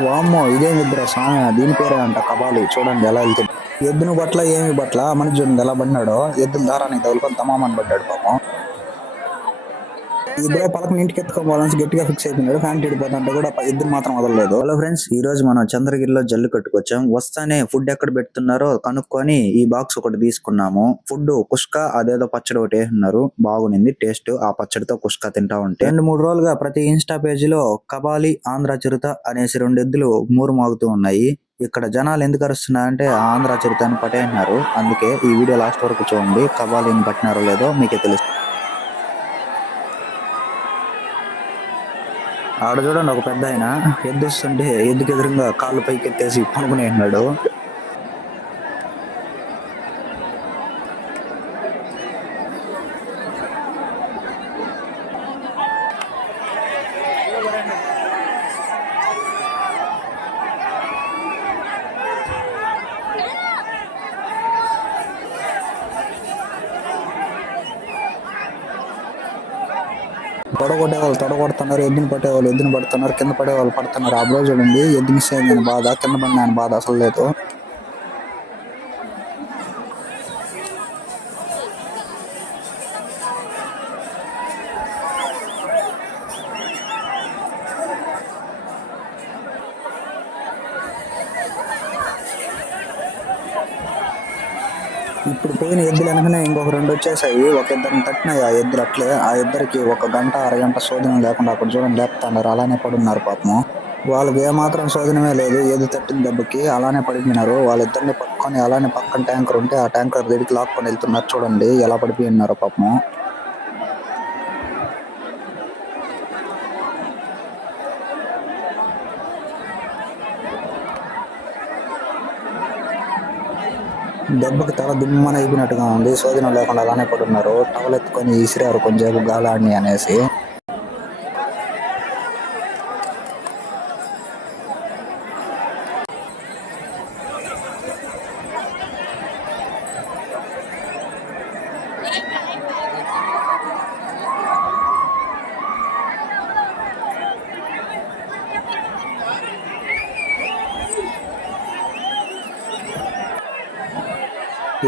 వామ్మో ఇదేమిద్ర స్వామి, దీని పేరే అంట కబాలి. చూడండి ఎలా వెళ్తుంది. ఎద్దును బట్ల ఏమి బట్ల మనిషి చూడండి ఎలా పడినాడో. ఎద్దుల దారానికి తగులుకొని తమామని పడ్డాడు పాపం. ఈ బ్రో పలకని ఇంటికి ఎత్తుకోవాలని గట్టిగా ఫిక్స్ అయిపోయినాడు. ఫ్యాన్ ఇడిపోతుంటే కూడా ఎద్దును మాత్రం వదలలేదు. హలో ఫ్రెండ్స్, ఈ రోజు మనం చంద్రగిరిలో జల్లు కట్టుకొచ్చాం. వస్తానే ఫుడ్ ఎక్కడ పెడుతున్నారో కనుక్కొని ఈ బాక్స్ ఒకటి తీసుకున్నాము. ఫుడ్ కుష్క అదేదో పచ్చడి ఒకటి వేస్తున్నారు. బాగునింది టేస్ట్. ఆ పచ్చడితో కుష్క తింటా ఉంటే 2-3 రోజులుగా ప్రతి ఇన్స్టా పేజీలో కబాలి ఆంధ్ర చిరుత అనేసి 2 ఎద్దులు మూరు మాగుతూ ఉన్నాయి. ఇక్కడ జనాలు ఎందుకు అరుస్తున్నారంటే ఆంధ్ర చిరుతని పట్టేస్తున్నారు. అందుకే ఈ వీడియో లాస్ట్ వరకు చూడండి. కబాలిని పట్టినారో లేదో మీకే తెలుసు. ఆడ చూడండి ఒక పెద్ద ఆయన ఎద్దు వస్తుంటే ఎద్దుకు ఎదురుగా కాళ్ళు పైకి ఎత్తేసి పనుకునే ఉన్నాడు. తొడగొట్టేవాళ్ళు తొడగొడుతున్నారు, ఎద్దును పట్టేవాళ్ళు ఎద్దును పడుతున్నారు, కింద పడేవాళ్ళు పడుతున్నారు. ఆ బ్రో చూడండి ఎద్దు మిస్ అయిందని బాధ, కింద పడిన ఆయన బాధ అసలు లేదు. ఇప్పుడు పోయిన ఎద్దులు వెనకనే ఇంకొక 2 వచ్చేసాయి. ఒక ఇద్దరిని తట్టినాయి ఆ ఎద్దులు అట్లే. ఆ ఇద్దరికి 1 గంట అరగంట శోధన లేకుండా అక్కడ చూడండి లేపుతున్నారు. అలానే పడున్నారు పాపము. వాళ్ళకి ఏమాత్రం శోధనమే లేదు. ఏది తట్టిన దెబ్బకి అలానే పడిపోయినారు. వాళ్ళిద్దరిని పట్టుకొని అలానే పక్కన ట్యాంకర్ ఉంటే ఆ ట్యాంకర్ దగ్గరికి లాక్కొని వెళ్తున్నారు. చూడండి ఎలా పడిపోయినారో పాపము. దెబ్బకి తల దుమ్మని అయిపోయినట్టుగా ఉంది. శోధన లేకుండా అలానే పడున్నారు. టవల్ ఎత్తుకొని ఇసిరారు కొంచెంసేపు గాలాడిని అనేసి.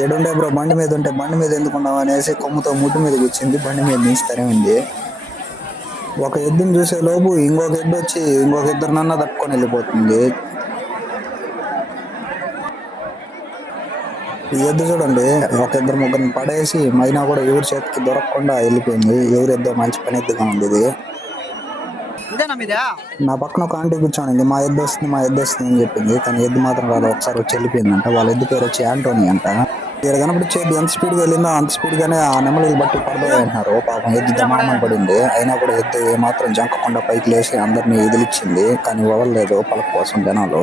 ఏడుండే బ్రో బండి మీద ఉంటే బండి మీద ఎందుకున్నావు అనేసి కొమ్ముతో ముడ్డు మీద కూర్చింది. బండి మీద నుంచి తరిమింది. ఒక ఎద్దుని చూసే లోపు ఇంకొక ఎద్దు వచ్చి ఇంకొక ఇద్దరినన్నా తట్టుకొని వెళ్ళిపోతుంది. ఈ ఎద్దు చూడండి ఒక 2-3 పడేసి మైనా కూడా ఎవరి చేతికి దొరకకుండా వెళ్ళిపోయింది. ఎవరి ఎద్దో మంచి పని ఎద్దుగా ఉంది ఇది. నా పక్కన ఒక ఆంటీ కూర్చోనింది. మా ఎద్దు వస్తుంది అని చెప్పింది. కానీ ఎద్దు మాత్రం రాదు. ఒకసారి వచ్చి వెళ్ళిపోయిందంట. వాళ్ళ ఎద్దు పేరు వచ్చి యాంటోనీ అంట. ఇక్కడ కనపడిచేది ఎంత స్పీడ్ గా వెళ్ళిందో అంత స్పీడ్ గానే ఆ నెమలిని బట్టి పడతాయి అంటున్నారు. పాపం ఎద్దు దమామని పడింది. అయినా కూడా ఎద్దు ఏమాత్రం జంకకుండా పైకి లేచి అందరినీ ఎదిలిచ్చింది. కానీ వదలలేదు పలక కోసం జనాలు.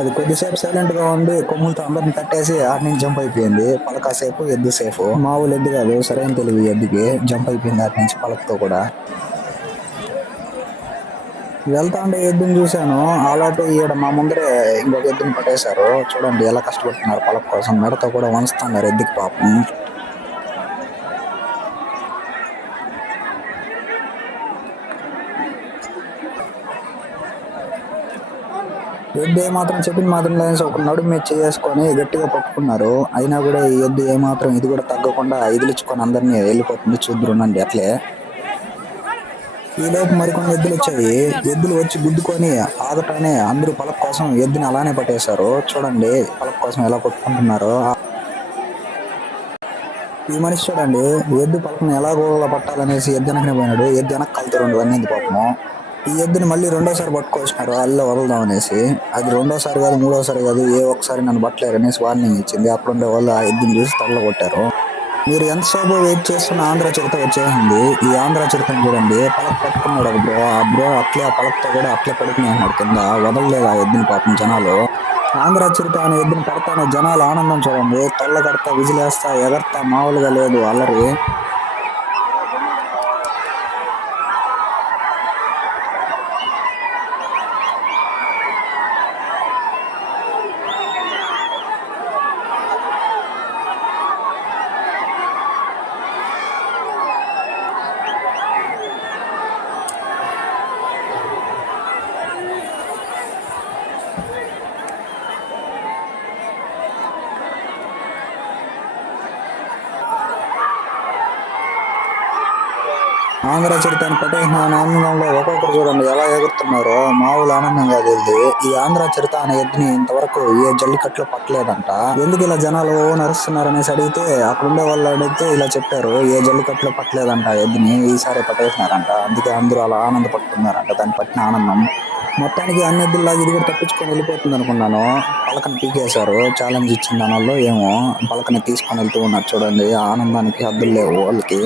అది కొద్దిసేపు సైలెంట్ గా ఉండి కొమ్ములతో అందరిని తట్టేసి ఆటి నుంచి జంప్ అయిపోయింది. పలక సేపు ఎద్దు సేఫ్. మామూలు ఎద్దు కాదు, సరైన తెలివి ఎద్దుకి. జంప్ అయిపోయింది ఆటి నుంచి పలకతో కూడా. వెళ్తా ఉండే ఎద్దుని చూశాను. అలాంటి ఈడ మా ముందరే ఇంకొక ఎద్దుని పట్టేశారు. చూడండి ఎలా కష్టపడుతున్నారు పలక కోసం. మెడతో కూడా వంచుతున్నారు ఎద్దుకి పాపం. ఎద్దు ఏమాత్రం చెప్పిన మాత్రం ఒక నడుము మీద చేసుకొని గట్టిగా పట్టుకున్నారు. అయినా కూడా ఈ ఎద్దు ఏమాత్రం ఇది కూడా తగ్గకుండా ఇదిలించుకొని అందరినీ వెళ్ళిపోతుంది. చూద్దురుండండి అట్లే. ఈలోపు మరికొన్ని ఎద్దులు వచ్చాయి. ఎద్దులు వచ్చి గుద్దుకొని ఆగటానే అందరూ పలక కోసం ఎద్దుని అలానే పట్టేశారు. చూడండి పలక కోసం ఎలా కొట్టుకుంటున్నారో. ఈ మనిషి చూడండి ఎద్దు పలకను ఎలా గోళ పట్టాలనేసి ఎద్దు వెనకనే పోయినాడు. ఎద్దు వెనక కలితో 2 అన్నింది పాపము. ఈ ఎద్దుని మళ్ళీ 2వ సారి పట్టుకొచ్చినారు అల్లో వదలదాం అనేసి. అది 2వ సారి కాదు 3వ సారి కాదు, ఒకసారి నన్ను పట్టలేరు అనేసి వార్నింగ్ ఇచ్చింది. అప్పుడుండే వాళ్ళు ఆ ఎద్దుని చూసి తల్ల కొట్టారు. మీరు ఎంతసేపు వెయిట్ చేస్తున్న ఆంధ్ర చిరుత వచ్చేసింది. ఈ ఆంధ్ర చిరుతను చూడండి పలక పట్టుకున్నాడు ఒక బ్రో. ఆ బ్రో అట్లే ఆ పలకతో కూడా అట్లే పడుకునేన్నాడు కింద. వదలలేదు ఆ ఎద్దుని పాపం జనాలు. ఆంధ్ర చిరుత అనే ఎద్దుని పడతానే జనాలు ఆనందం చూడండి. తొల్ల కడతా విజిలేస్తా ఎగరతా మామూలుగా లేదు అల్లరి. ఆంధ్ర చరిత్రను పట్టేసిన ఆనందంలో ఒక్కొక్కరు చూడండి ఎలా ఎగురుతున్నారో, మామూలు ఆనందం కాదు ఇది. ఈ ఆంధ్ర చరిత్ర అనే ఎద్దుని ఇంతవరకు ఏ జల్లికట్లో పట్టలేదంట. ఎందుకు ఇలా జనాలు నడుస్తున్నారు అనేసి అడిగితే, అక్కడ ఉండే వాళ్ళు అడిగితే ఇలా చెప్పారు, ఏ జల్లికట్లో పట్టలేదంట ఆ ఎద్దుని, ఈసారి పట్టేసినారంట. అందుకే అందరూ అలా ఆనందపడుతున్నారంట దాన్ని పట్టిన ఆనందం. మొత్తానికి అన్ని ఎద్దుల్లాగా ఇది కూడా తప్పించుకొని వెళ్ళిపోతుంది అనుకున్నాను. పలకని పీకేశారు, ఛాలెంజ్ ఇచ్చిన దానిలో ఏమో పలకని తీసుకొని వెళ్తూ ఉన్నారు చూడండి. ఆ ఆనందానికి హద్దులు లేవు వాళ్ళకి.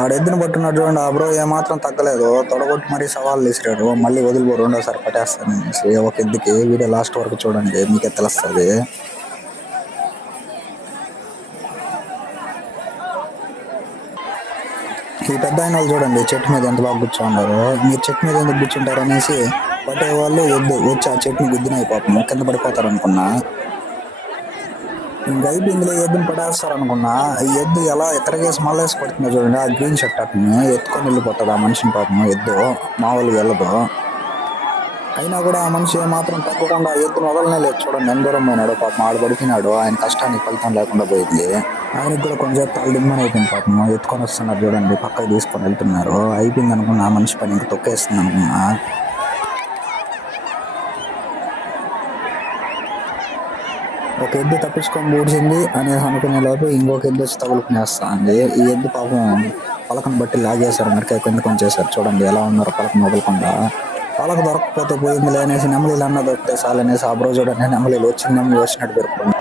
ఆడెద్దును పట్టున్నాడు చూడండి, ఆ బ్రో ఏమాత్రం తగ్గలేదు, తొడగొట్టి మరీ సవాళ్ళు విసిరాడు. మళ్ళీ వదిలిపో రెండోసారి పట్టేస్తాను అనేసి ఒక ఎద్దుకి. వీడియో లాస్ట్ వరకు చూడండి, మీకే తెలుస్తుంది. ఈ పెద్ద ఆయన వాళ్ళు చూడండి చెట్టు మీద ఎంత బాగా కూర్చోన్నారు. మీరు చెట్టు మీద ఎందుకు కూర్చుంటారు అనేసి పట్టే వాళ్ళు ఎద్దు వచ్చి ఆ చెట్టుని గుద్దినాయి, పాపం కింద పడిపోతారు అనుకున్నా. ఇంకా అయిపోయిందిలే, ఎద్దుని పడేస్తారు అనుకున్నా. ఈ ఎద్దు ఎలా తిరగేసి మళ్ళేసి పడుతుంది చూడండి. ఆ గ్రీన్ షర్ట్ అతన్ని ఎత్తుకొని వెళ్ళిపోతుంది ఆ మనిషిని, పాపం ఎద్దు మామూలుగా వెళ్ళదు. అయినా కూడా ఆ మనిషి ఏమాత్రం తగ్గకుండా ఎద్దును వదలనే లేదు చూడండి. ఎంత దూరం పోయినాడు పాపం, ఆడు పడిపోయినాడు. ఆయన కష్టానికి ఫలితం లేకుండా పోయింది. ఆయనకు కూడా కొంచెం తల దిమ్మని అయిపోయింది పాపం. ఎత్తుకొని వస్తున్నారు చూడండి, పక్కకి తీసుకొని వెళ్తున్నారు. అయిపోయింది అనుకున్నా ఆ మనిషి పని, ఇంకా తొక్కేస్తుంది అనుకున్నా. ఒక ఎద్దు తప్పించుకొని బూడిసింది అనేసి అనుకునే లోపు ఇంకొక ఎద్దు వచ్చి తగులుకునేస్తుంది. ఈ ఎద్దు పాపం పలకను బట్టి లాగేశారు, మరికాయ కింద కొంచేశారు చూడండి ఎలా ఉన్నారు పలకను వదలకుండా. పలక దొరకకపోతే పోయింది అనేసి నెమలీలు అన్న దొరికితే చాలు అనేసి ఆ బ్రో చూడండి, నెమలీలు వచ్చిన నెమలి వచ్చినట్టు పెరుపుకుంది.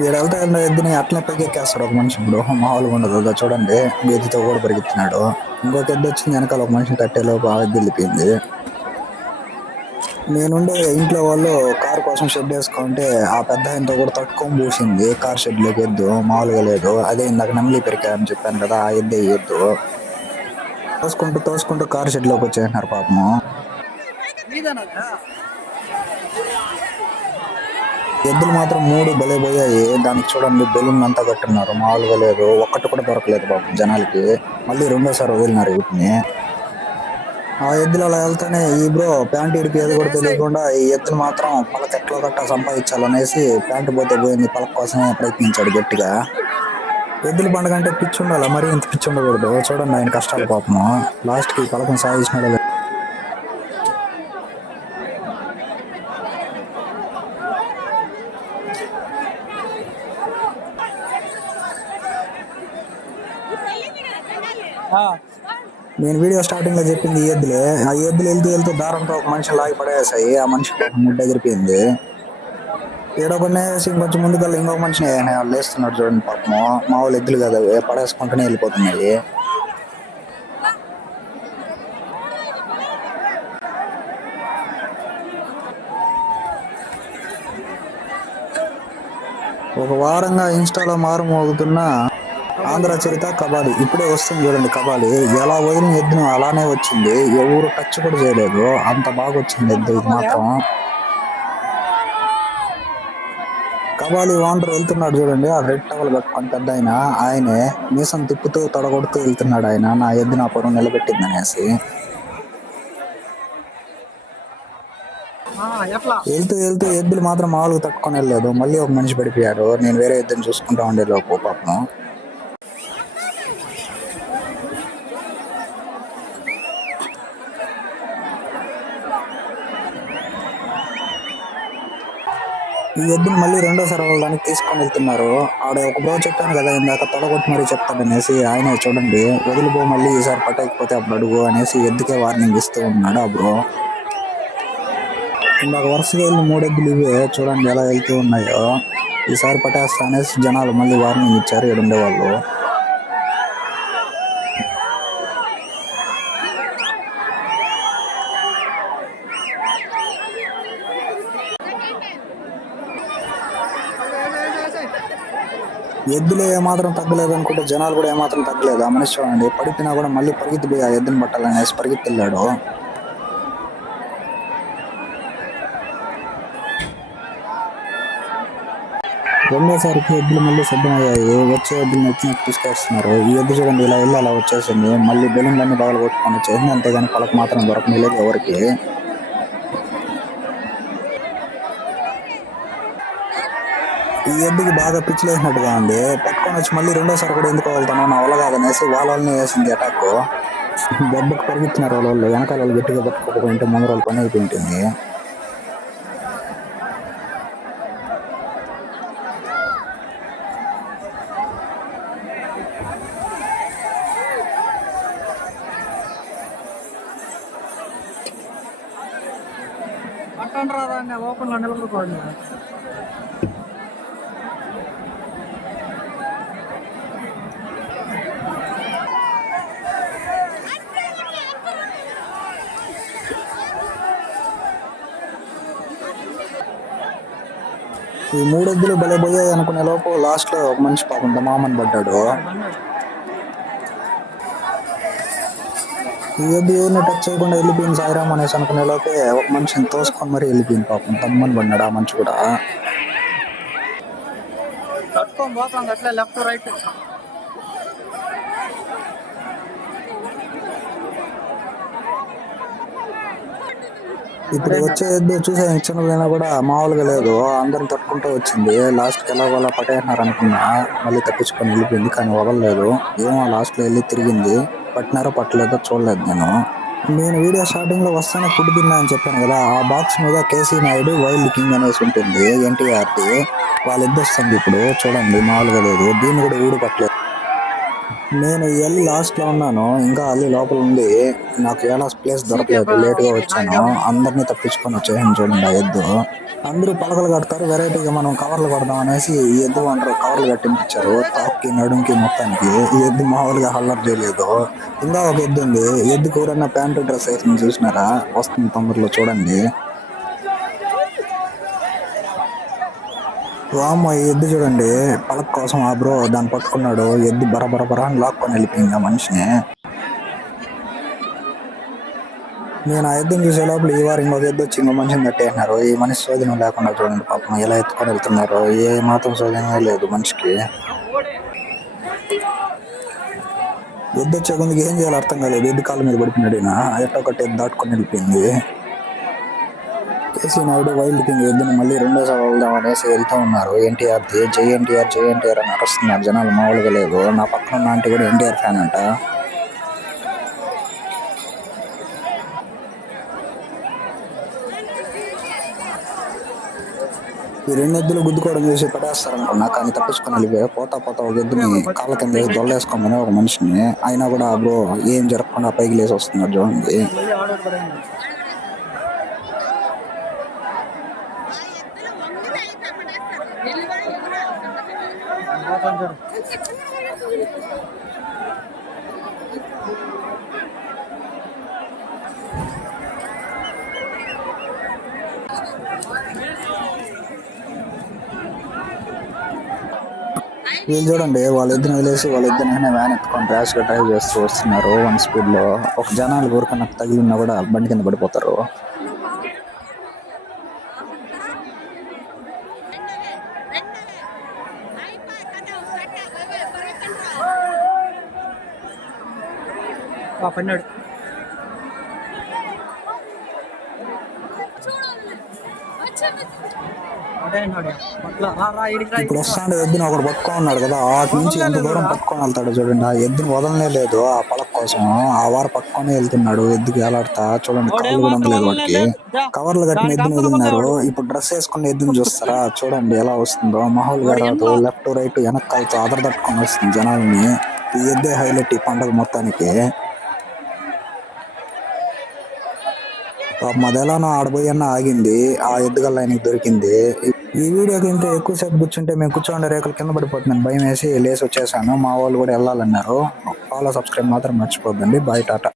వీడు వెళ్తా ఎద్దుని అట్లనే పైకెక్కేస్తాడు ఒక మనిషి. ఇప్పుడు మామూలుగా ఉండదు చూడండి, ఎద్దుతో కూడా పెరుగుతున్నాడు. ఇంకొక ఎద్దు వచ్చింది వెనకాల ఒక మనిషిని కట్టేలోపు ఆ ఎద్దు వెళ్ళిపోయింది. నేనుండే ఇంట్లో వాళ్ళు కార్ కోసం షెడ్ వేసుకుంటే ఆ పెద్ద ఆయనతో కూడా తట్టుకొని పూసింది కార్ షెడ్ లోకి ఎద్దు, మామూలుగా లేదు. అదే ఇందాక నెమలి పెరికాయని చెప్పాను కదా, ఆ ఎద్దే ఎద్దు. తోసుకుంటూ కార్ షెడ్ లోకి వచ్చేసినారు పాపము. ఎద్దులు మాత్రం 3 భలే పోయాయి. దానికి చూడండి బెలూన్ అంతా కట్టున్నారు, మామూలుగా లేదు. ఒక్కటి కూడా దొరకలేదు పాపం జనాలకి. మళ్ళీ రెండోసారి వదిలినారు వీటిని. ఆ ఎద్దులు అలా వెళ్తానే ఈ బ్రో ప్యాంట్ ఇడిపేది కూడా తెలియకుండా ఈ ఎద్దులు మాత్రం పలక ఎట్లో గట్టా సంపాదించాలనేసి ప్యాంటు పోతే పోయింది పలక కోసమే ప్రయత్నించాడు గట్టిగా. ఎద్దుల పండుగ అంటే పిచ్చి ఉండాలి, మరీ ఇంత పిచ్చి ఉండకూడదు. చూడండి ఆయన కష్టాలు పాపము. లాస్ట్ కి పలకం సాధించినాడు. నేను వీడియో స్టార్టింగ్ లో చెప్పింది ఈ ఎద్దులే. ఆ ఎద్దులు వెళ్తూ దారంతో ఒక మనిషి లాగి పడేసాయి. ఆ మనిషి ముడ్డ ఎదిరిపోయింది. ఏడొకనేసి ఇంకొంచెం ముందుకల్లా ఇంకొక మనిషిని వాళ్ళు వేస్తున్నాడు చూడండి పాపము. మామూలు ఎద్దులు కదా పడేసుకుంటూనే వెళ్ళిపోతున్నాయి. ఒక వారంగా ఇన్స్టాలో మారుమోగుతున్న ఆంధ్ర చరిత్ర కబాలి ఇప్పుడే వస్తుంది చూడండి. కబాలి ఎలా వదిలిన ఎద్దును అలానే వచ్చింది, ఎవరు టచ్ కూడా చేయలేదు, అంత బాగా వచ్చింది ఎద్దు ఇది మాత్రం. కబాలి వాండర్ వెళ్తున్నాడు చూడండి, ఆ రెడ్ టవల్ కట్టుకొని పెద్ద ఆయనే మీసం తిప్పుతూ తొడగొడుతూ వెళ్తున్నాడు. ఆయన నా ఎద్దు నా పొరం నిలబెట్టింది అనేసి వెళ్తూ ఎద్దులు మాత్రం మామూలుగా తట్టుకొని వెళ్ళలేదు. మళ్ళీ ఒక మనిషి పడిపోయాడు. నేను వేరే ఎద్దుని చూసుకుంటా ఉండే లోపు పాపం. ఈ ఎద్దుని మళ్ళీ రెండోసారి వాళ్ళడానికి తీసుకొని వెళ్తున్నారు. ఆడ ఒక బ్రో చెప్పాను కదా ఇందాక తొడగొట్టి మరీ చెప్తాడనేసి, ఆయన చూడండి వదిలిపో మళ్ళీ ఈసారి పట్టకపోతే అప్పుడు అడుగు అనేసి ఎద్దుకే వార్నింగ్ ఇస్తూ ఉన్నాడు ఆ బ్రో. ఇందాక వరుసగా వెళ్ళి 3 ఎద్దులు ఇవే చూడండి ఎలా వెళ్తూ ఉన్నాయో. ఈసారి పట్టేస్తా అనేసి జనాలు మళ్ళీ వార్నింగ్ ఇచ్చారు ఈడుండే వాళ్ళు. ఎద్దులు ఏమాత్రం తగ్గలేదు అనుకుంటే జనాలు కూడా ఏమాత్రం తగ్గలేదు. ఆ మనిషి చూడండి పడిపోయినా కూడా మళ్ళీ పరిగెత్తిపోయి ఆ ఎద్దుని పట్టాలనేసి పరిగెత్తి వెళ్ళాడు. రెండోసారికి ఎద్దులు మళ్ళీ సిద్ధమయ్యాయి. వచ్చే ఎద్దులను ఎత్తినట్టు తీసుకొస్తున్నారు. ఈ ఎద్దు చూడండి ఇలా వెళ్ళి అలా వచ్చేసింది. మళ్ళీ బెలూన్లన్నీ బాగా కొట్టుకొని వచ్చేసింది. అంతేగాని పలక మాత్రం దొరకలేదు ఎవరికి. ఈ ఎద్దుకి బాగా పిచ్చిలేసినట్టుగా ఉంది. పట్టుకొని వచ్చి మళ్ళీ రెండోసారి కూడా ఎందుకు వెళ్తాను, నా వల్ల కాదనేసి వాళ్ళని వేసింది అటాక్. దెబ్బకు పరిగెత్తినారు వాళ్ళు, వెనకాల వాళ్ళు గట్టిగా పట్టుకోకపోయింటే ముందర వాళ్ళు పని అయిపోయింటుంది. ఓపెన్ లో నిలబడుకోండి. ఈ మూడెద్దులు భలే పోయాయి అనుకునే లోపు లాస్ట్ లో ఒక మనిషి పాపం మామని పడ్డాడు. ఈ ఎద్దు ఎవరిని టచ్ చేయకుండా వెళ్ళిపోయింది సాయిరామ్ అనేసి అనుకునే లోపే ఒక మనిషిని తోసుకొని మరీ వెళ్ళిపోయింది పాపం. తమ్మని పడినాడు ఆ మనిషి కూడా. అట్లా లెఫ్ట్ రైట్ ఇప్పుడు వచ్చే ఎద్దు చూసే చిన్నదైనా కూడా మామూలుగా లేదు, అందరిని తట్టుకుంటూ వచ్చింది. లాస్ట్ కి ఎలాగోలా పట్టేసినారు అనుకున్నా, మళ్ళీ తప్పించుకొని వెళ్ళిపోయింది. కానీ వదలలేదు. ఏమో లాస్ట్ లో వెళ్ళి తిరిగింది. పట్టినారో పట్టలేదో చూడలేదు నేను వీడియో స్టార్టింగ్ లో వస్తానే ఫుడ్ తిన్నా అని చెప్పాను కదా, ఆ బాక్స్ మీద కేసీ నాయుడు వైల్డ్ కింగ్ అనేసి ఉంటుంది ఎన్టీఆర్ది. వాళ్ళిద్దరు వస్తుంది ఇప్పుడు చూడండి, మామూలుగా లేదు. దీన్ని కూడా ఊడి పట్టలేదు. నేను వెళ్ళి లాస్ట్ లో ఉన్నాను, ఇంకా అల్లి లోపల ఉంది. నాకు ఎలా ప్లేస్ దొరకలేదు, లేట్ గా వచ్చాను. అందరినీ తప్పించుకొని వచ్చేసాను చూడండి. ఆ ఎద్దు అందరూ పలకలు కడతారు, వెరైటీగా మనం కవర్లు కొడదాం అనేసి ఈ ఎద్దు అంటారు కవర్లు కట్టించారు. తాక్కి నడుంకి మొత్తానికి. ఈ ఎద్దు మామూలుగా హల్లర్ చేయలేదు. ఇంకా ఒక ఎద్దు ఉంది. ఎద్దుకు ఎవరన్నా ప్యాంటు డ్రెస్ వేసింది చూసినారా, వస్తుంది తొందరలో చూడండి. వామ్మో, ఈ ఎద్దు చూడండి, పలక కోసం ఆ బ్రో దాన్ని పట్టుకున్నాడు. ఎద్దు బరబర అని లాక్కొని వెళ్ళిపోయింది ఆ మనిషిని. నేను ఆ ఎద్దుని చూసే లోపల ఈ వారం ఇంకొక ఎద్దు వచ్చి ఇంకో మనిషిని కట్టేసినారు. ఈ మనిషి శోధన లేకుండా చూడండి పాపం ఎలా ఎత్తుకొని వెళ్తున్నారు. ఏ మాత్రం శోధనే లేదు మనిషికి. ఎద్దు వచ్చే కొందుకు ఏం చేయాలో అర్థం కాలేదు. ఎద్దు కాళ్ళ మీద పడిపోయినాడు. ఎట్టో ఒకటి ఎద్దు దాటుకొని వెళ్ళిపోయింది. కేసీ నాయుడు వైల్డ్ కింగ్ ఎద్దుని మళ్ళీ రెండోసారి వెళ్దాం అనేసి వెళ్తూ ఉన్నారు. ఎన్టీఆర్ జై ఎన్టీఆర్ జై ఎన్టీఆర్ అని అరుస్తున్నారు జనాలు, మామూలుగా లేదు. నా పక్కన ఉన్న ఆంటీ కూడా ఎన్టీఆర్ ఫ్యాన్ అంట. ఈ రెండు ఎద్దులు గుద్దుకోవడం చూసి పడేస్తారనుకున్నా, కానీ తప్పించుకొని వెళ్ళిపోయా. పోతా ఒక ఎద్దుని కాళ్ళ కింద దొల్లేసుకోమని ఒక మనిషిని, అయినా కూడా బ్రో ఏం జరగకుండా పైకి లేసి వస్తున్నారు చూడండి. వీళ్ళు చూడండి, వాళ్ళిద్దరిని వదిలేసి వాళ్ళిద్దరిని వ్యాన్ ఎత్తుకొని ర్యాష్ గా డ్రైవ్ చేస్తూ వస్తున్నారు 1 స్పీడ్ లో. ఒక జనాలు ఊరికన్నా తగిలి ఉన్నా కూడా బండి కింద పడిపోతారు. పన్నాడు ఇప్పుడు వస్తాడు ఎద్దుని ఒకడు పట్టుకొని ఉన్నాడు కదా, అటు నుంచి ఎంత దూరం పట్టుకొని వెళ్తాడు చూడండి. ఆ ఎద్దుని వదలనే లేదు ఆ పలక కోసం. ఆ వారు పట్టుకొని వెళ్తున్నాడు ఎద్దుకి ఎలాడతా చూడండి. కాళ్ళు కూడా అందలేదు వాటికి. కవర్లు కట్టిన ఎద్దుని వదిలినారు. ఇప్పుడు డ్రెస్ వేసుకున్న ఎద్దుని చూస్తారా చూడండి ఎలా వస్తుందో. మామూలుగా రాదు. లెఫ్ట్ రైట్ వెనకాలతో అదర తట్టుకొని వస్తుంది జనాలని. ఈ ఎద్దే హైలైట్ ఈ పండుగ మొత్తానికి. మదెలానో ఆడబోయన్న ఆగింది. ఆ ఎద్దుగల్ల ఆయనకి దొరికింది. ఈ వీడియోకి ఇంకా ఎక్కువసేపు కూర్చుంటే మేము కూర్చోండే రేకులు కింద పడిపోతున్నాను భయం వేసి లేసి వచ్చేసాను. మా వాళ్ళు కూడా వెళ్ళాలన్నారు. ఫాలో సబ్స్క్రైబ్ మాత్రం మర్చిపోద్దండి. బాయ్, టాటా.